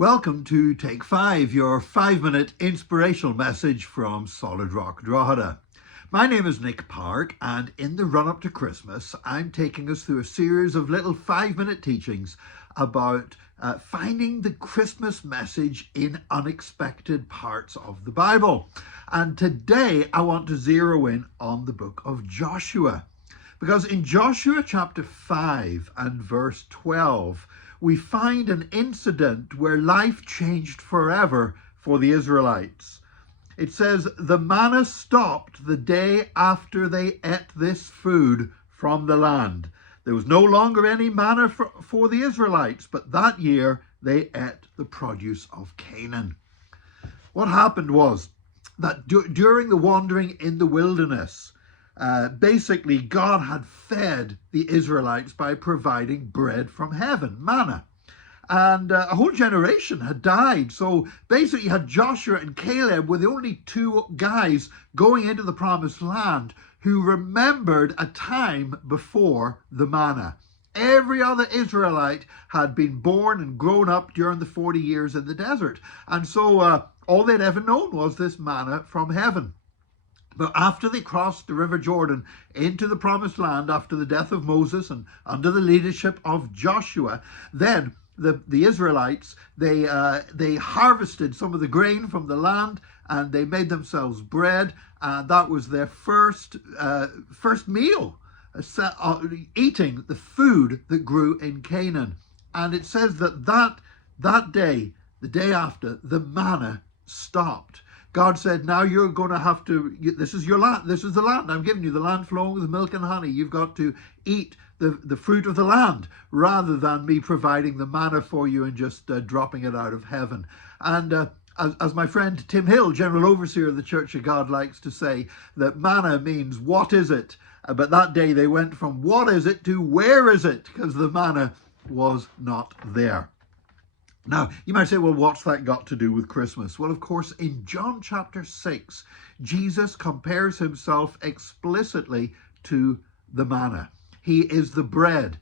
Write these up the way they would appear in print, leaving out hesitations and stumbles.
Welcome to Take 5, your 5-minute inspirational message from Solid Rock Drogheda. My name is Nick Park, and in the run-up to Christmas, I'm taking us through a series of little 5-minute teachings about finding the Christmas message in unexpected parts of the Bible. And today, I want to zero in on the book of Joshua. Because in Joshua chapter 5 and verse 12, we find an incident where life changed forever for the Israelites. It says, the manna stopped the day after they ate this food from the land. There was no longer any manna for the Israelites, but that year they ate the produce of Canaan. What happened was that during the wandering in the wilderness, basically, God had fed the Israelites by providing bread from heaven, manna. And a whole generation had died. So basically, you had Joshua and Caleb were the only two guys going into the promised land who remembered a time before the manna. Every other Israelite had been born and grown up during the 40 years in the desert. And so all they'd ever known was this manna from heaven. But after they crossed the River Jordan into the promised land after the death of Moses and under the leadership of Joshua, then the Israelites, they harvested some of the grain from the land and they made themselves bread, and that was their first meal, eating the food that grew in Canaan. And it says that day, the day after, the manna stopped. God said, now you're going to have to, this is your land, this is the land. I'm giving you the land flowing with milk and honey. You've got to eat the fruit of the land rather than me providing the manna for you and just dropping it out of heaven. And as my friend Tim Hill, General Overseer of the Church of God, likes to say, that manna means what is it? But that day they went from what is it to where is it? Because the manna was not there. Now, you might say, well, what's that got to do with Christmas? Well, of course, in John chapter 6, Jesus compares himself explicitly to the manna. He is the bread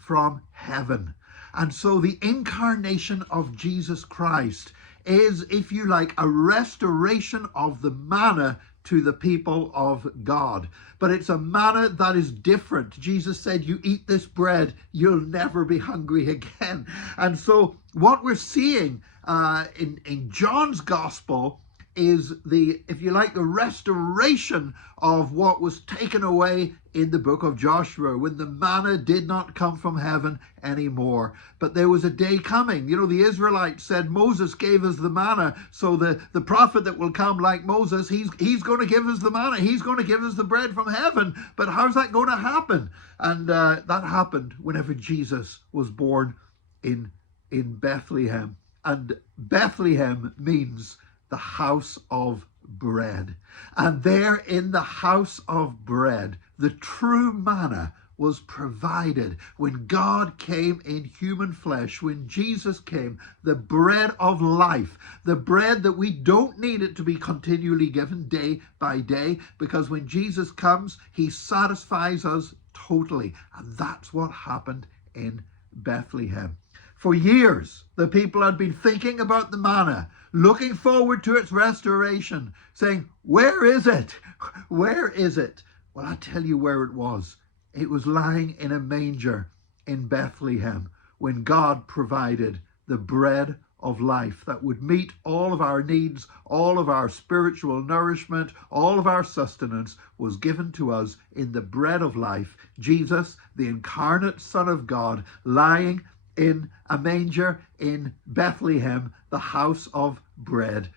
from heaven. And so the incarnation of Jesus Christ is, if you like, a restoration of the manna to the people of God. But it's a manna that is different. Jesus said, you eat this bread, you'll never be hungry again. And so what we're seeing in John's gospel is if you like, the restoration of what was taken away in the book of Joshua, when the manna did not come from heaven anymore. But there was a day coming. You know, the Israelites said, Moses gave us the manna, so the prophet that will come like Moses, he's going to give us the manna. He's going to give us the bread from heaven. But how's that going to happen? And that happened whenever Jesus was born in Bethlehem. And Bethlehem means the house of bread. And there in the house of bread, the true manna was provided when God came in human flesh, when Jesus came, the bread of life, the bread that we don't need it to be continually given day by day, because when Jesus comes, he satisfies us totally. And that's what happened in Bethlehem. For years, the people had been thinking about the manna, looking forward to its restoration, saying, where is it? Where is it? Well, I tell you where it was. It was lying in a manger in Bethlehem when God provided the bread of life that would meet all of our needs, all of our spiritual nourishment, all of our sustenance was given to us in the bread of life. Jesus, the incarnate Son of God, lying in a manger in Bethlehem, the house of bread,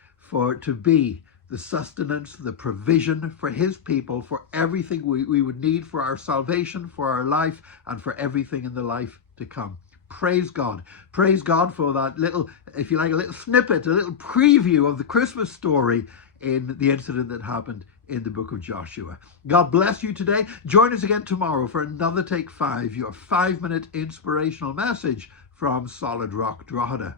to be the sustenance, the provision for his people, for everything we would need for our salvation, for our life, and for everything in the life to come. Praise God. Praise God for that little, if you like, a little snippet, a little preview of the Christmas story in the incident that happened in the book of Joshua. God bless you today. Join us again tomorrow for another Take 5, your 5-minute inspirational message from Solid Rock Drogheda.